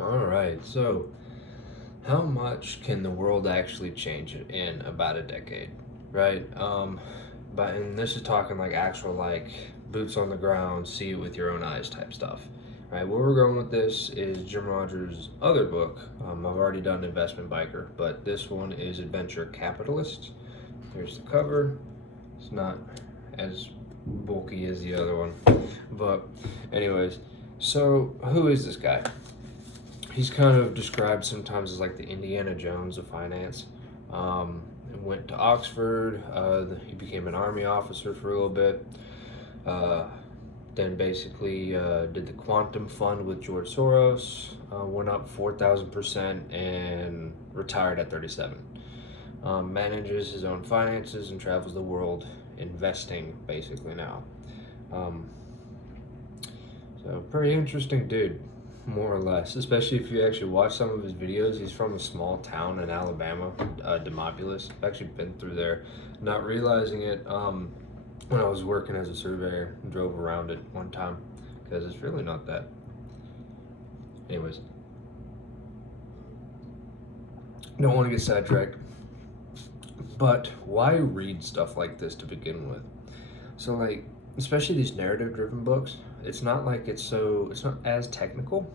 All right. So, how much can the world actually change in about a decade? Right. And this is talking like actual like boots on the ground, see it with your own eyes type stuff. Right. Where we're going with this is Jim Rodgers' other book. I've already done Investment Biker, but this one is Adventure Capitalist. Here's the cover. It's not as bulky as the other one, but anyways. So, who is this guy? He's kind of described sometimes as like the Indiana Jones of finance. Went to Oxford. He became an army officer for a little bit. Uh, then basically did the quantum fund with George Soros. Went up 4,000% and retired at 37. Manages his own finances and travels the world investing basically now. Um, so pretty interesting dude, more or less. Especially if you actually watch some of his videos. He's from a small town in Alabama, Demopolis. I've actually been through there, not realizing it. When I was working as a surveyor, drove around it one time because it's really not that. Anyways, don't want to get sidetracked. But why read stuff like this to begin with? So like, especially these narrative-driven books, it's not like it's not as technical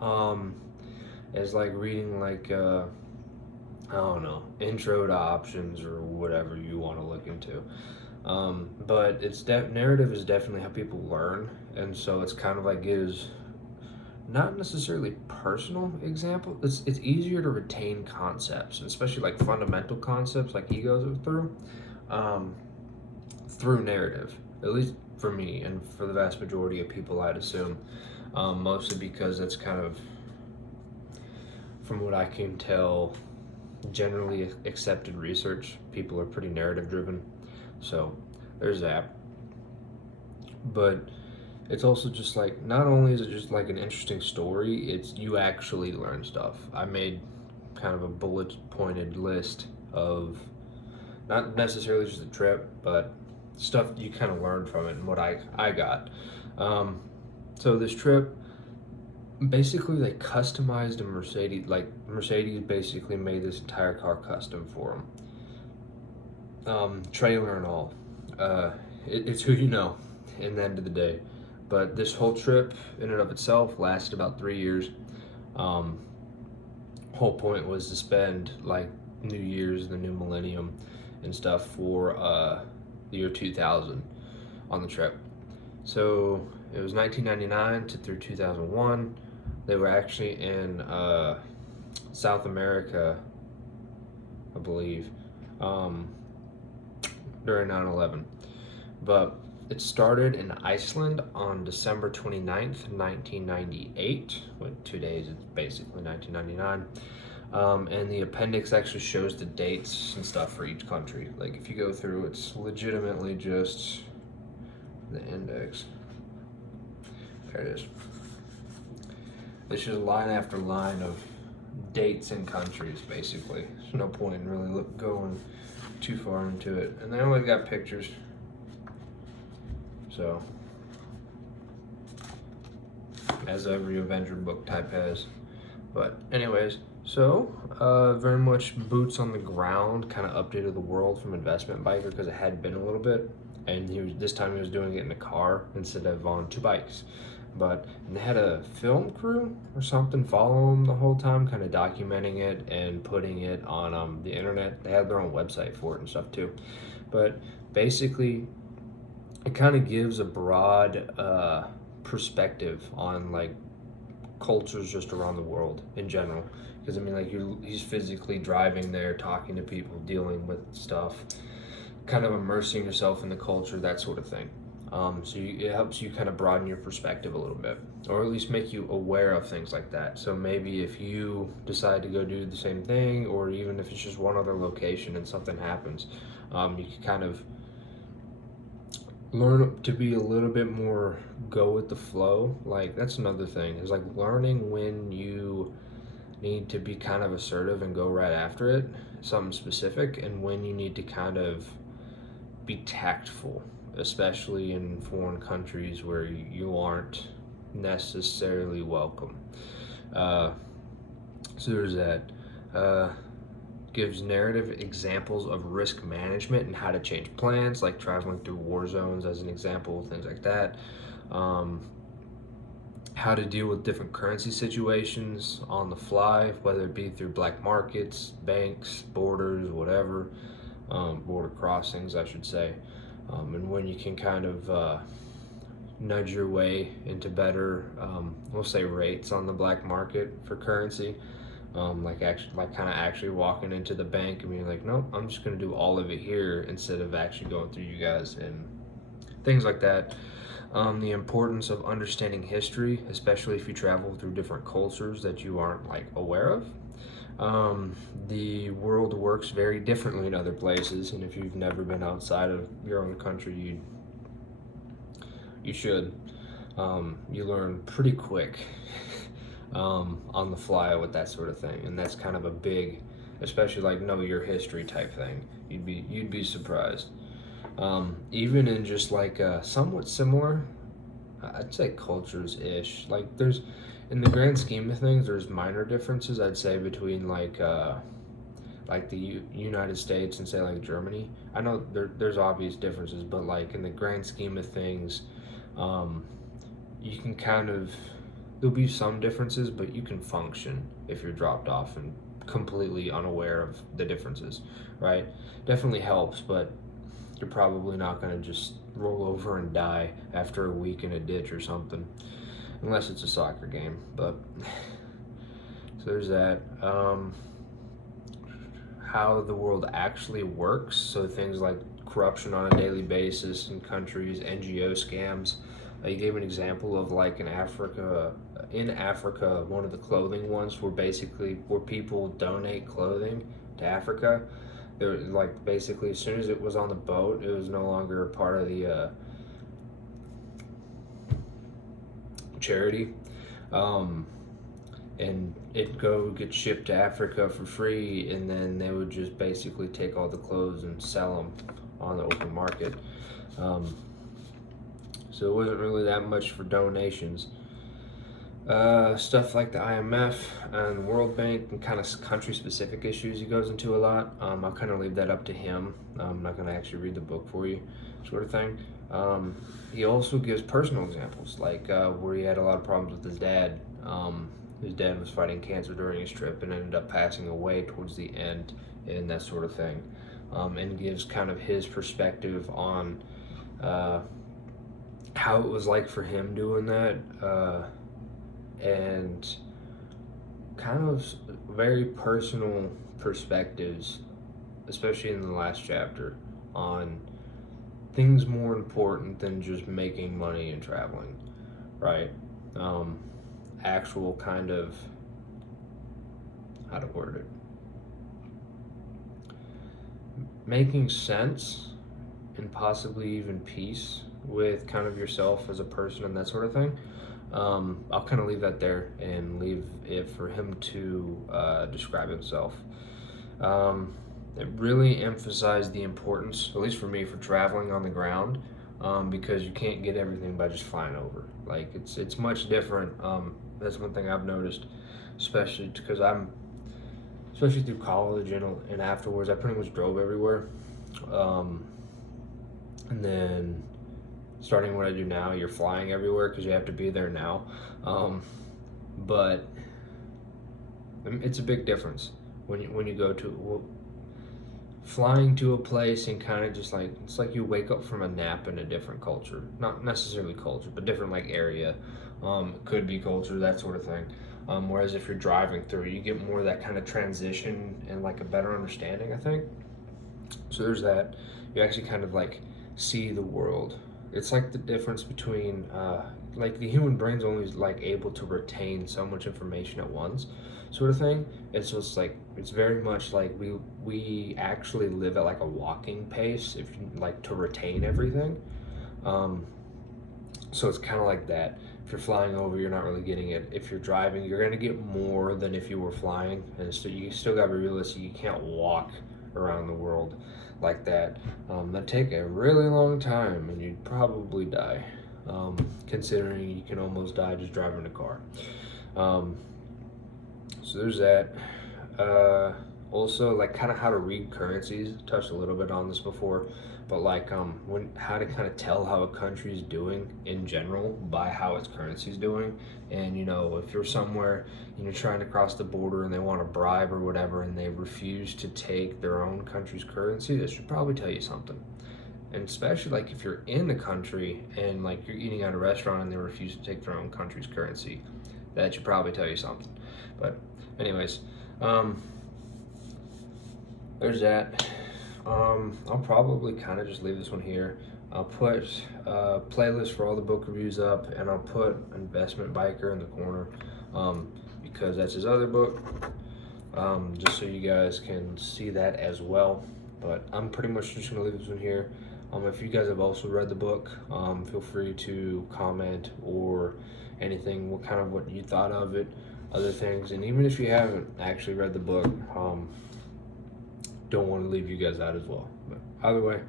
um, as like reading like I don't know, intro to options or whatever you want to look into. But narrative is definitely how people learn, and so it's kind of like gives not necessarily personal example. It's easier to retain concepts, especially like fundamental concepts like he goes um, through narrative. At least for me, and for the vast majority of people, I'd assume, mostly because that's kind of, from what I can tell, generally accepted research. People are pretty narrative driven, so there's that. But it's also just like, not only is it just like an interesting story, it's you actually learn stuff. I made kind of a bullet pointed list of not necessarily just a trip, but stuff you kind of learn from it and what I got. Um, so this trip, basically they customized a Mercedes. Like Mercedes basically made this entire car custom for them, trailer and all. It's who you know in the end of the day. But this whole trip in and of itself lasted about 3 years. um, Whole point was to spend like New Year's, the new millennium and stuff for the year 2000 on the trip. So it was 1999 to through 2001. They were actually in South America, I believe, um, during 9/11. But it started in Iceland on December 29th, 1998. With 2 days, it's basically 1999. And the appendix actually shows the dates and stuff for each country. Like if you go through, it's legitimately just the index. There it is. It's just line after line of dates and countries, basically. There's no point in really going too far into it. And they only got pictures. So, as every Avenger book type has. But anyways, so very much boots on the ground, kind of updated the world from Investment Biker because it had been a little bit, and this time he was doing it in a car instead of on two bikes. But and they had a film crew or something follow him the whole time, kind of documenting it and putting it on the internet. They had their own website for it and stuff too. But basically, it kind of gives a broad perspective on like cultures just around the world in general. Because I mean, like he's physically driving there, talking to people, dealing with stuff, kind of immersing yourself in the culture, that sort of thing. It helps you kind of broaden your perspective a little bit, or at least make you aware of things like that. So maybe if you decide to go do the same thing, or even if it's just one other location and something happens, you can kind of learn to be a little bit more go with the flow. Like that's another thing, is like learning when you need to be kind of assertive and go right after it, something specific, and when you need to kind of be tactful, especially in foreign countries where you aren't necessarily welcome. Uh, so there's that. Uh, Gives narrative examples of risk management and how to change plans, like traveling through war zones as an example, things like that. Um, how to deal with different currency situations on the fly, whether it be through black markets, banks, borders, whatever, border crossings, I should say, and when you can kind of nudge your way into better, we'll say, rates on the black market for currency. Like kind of actually walking into the bank and being like, nope, I'm just gonna do all of it here instead of actually going through you guys, and things like that. The importance of understanding history, especially if you travel through different cultures that you aren't like aware of. The world works very differently in other places, and if you've never been outside of your own country, you should. You learn pretty quick on the fly with that sort of thing, and that's kind of a big, especially like know your history type thing. You'd be surprised. Even in just like somewhat similar, I'd say cultures ish. Like there's, in the grand scheme of things, there's minor differences I'd say between like the United States and say like Germany. I know there's obvious differences, but like in the grand scheme of things, you can kind of, there'll be some differences, but you can function if you're dropped off and completely unaware of the differences, right? Definitely helps, but you're probably not going to just roll over and die after a week in a ditch or something, unless it's a soccer game. But so there's that. How the world actually works, so things like corruption on a daily basis in countries, NGO scams. You gave an example of like in Africa, one of the clothing ones where people donate clothing to Africa. They're like basically as soon as it was on the boat, it was no longer a part of the charity, and it'd go get shipped to Africa for free, and then they would just basically take all the clothes and sell them on the open market. So it wasn't really that much for donations. Stuff like the IMF and the World Bank and kind of country-specific issues he goes into a lot. I'll kind of leave that up to him. I'm not going to actually read the book for you, sort of thing. He also gives personal examples, like where he had a lot of problems with his dad. His dad was fighting cancer during his trip and ended up passing away towards the end, and that sort of thing. And gives kind of his perspective on how it was like for him doing that, and kind of very personal perspectives, especially in the last chapter, on things more important than just making money and traveling, right? Actual kind of, how to word it, making sense and possibly even peace with kind of yourself as a person and that sort of thing. I'll kind of leave that there and leave it for him to describe himself. It really emphasized the importance, at least for me, for traveling on the ground, because you can't get everything by just flying over. Like it's much different. That's one thing I've noticed, especially because especially through college and afterwards, I pretty much drove everywhere. And then starting what I do now, you're flying everywhere because you have to be there now. But it's a big difference when you go to flying to a place and kind of just like, it's like you wake up from a nap in a different culture, not necessarily culture, but different like area. Could be culture, that sort of thing. Whereas if you're driving through, you get more of that kind of transition and like a better understanding, I think. So there's that. You actually kind of like see the world. It's like the difference between like the human brain's only like able to retain so much information at once, sort of thing. It's just like, it's very much like we actually live at like a walking pace, if you like, to retain everything. So it's kind of like that. If you're flying over, you're not really getting it. If you're driving, you're gonna get more than if you were flying, and so you still gotta be realistic. You can't walk around the world like that. That'd take a really long time, and you'd probably die, considering you can almost die just driving a car. So there's that. Also, like kind of how to read currencies. Touched a little bit on this before, but like how to kind of tell how a country's doing in general by how its currency's doing. And if you're somewhere, trying to cross the border and they want a bribe or whatever, and they refuse to take their own country's currency, that should probably tell you something. And especially like if you're in the country and like you're eating at a restaurant and they refuse to take their own country's currency, that should probably tell you something. But anyways, there's that. I'll probably kind of just leave this one here. I'll put a playlist for all the book reviews up, and I'll put Investment Biker in the corner because that's his other book, just so you guys can see that as well. But I'm pretty much just going to leave this one here. If you guys have also read the book, feel free to comment or anything, what you thought of it, other things. And even if you haven't actually read the book, don't want to leave you guys out as well. But either way,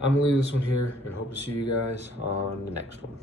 I'm gonna leave this one here and hope to see you guys on the next one.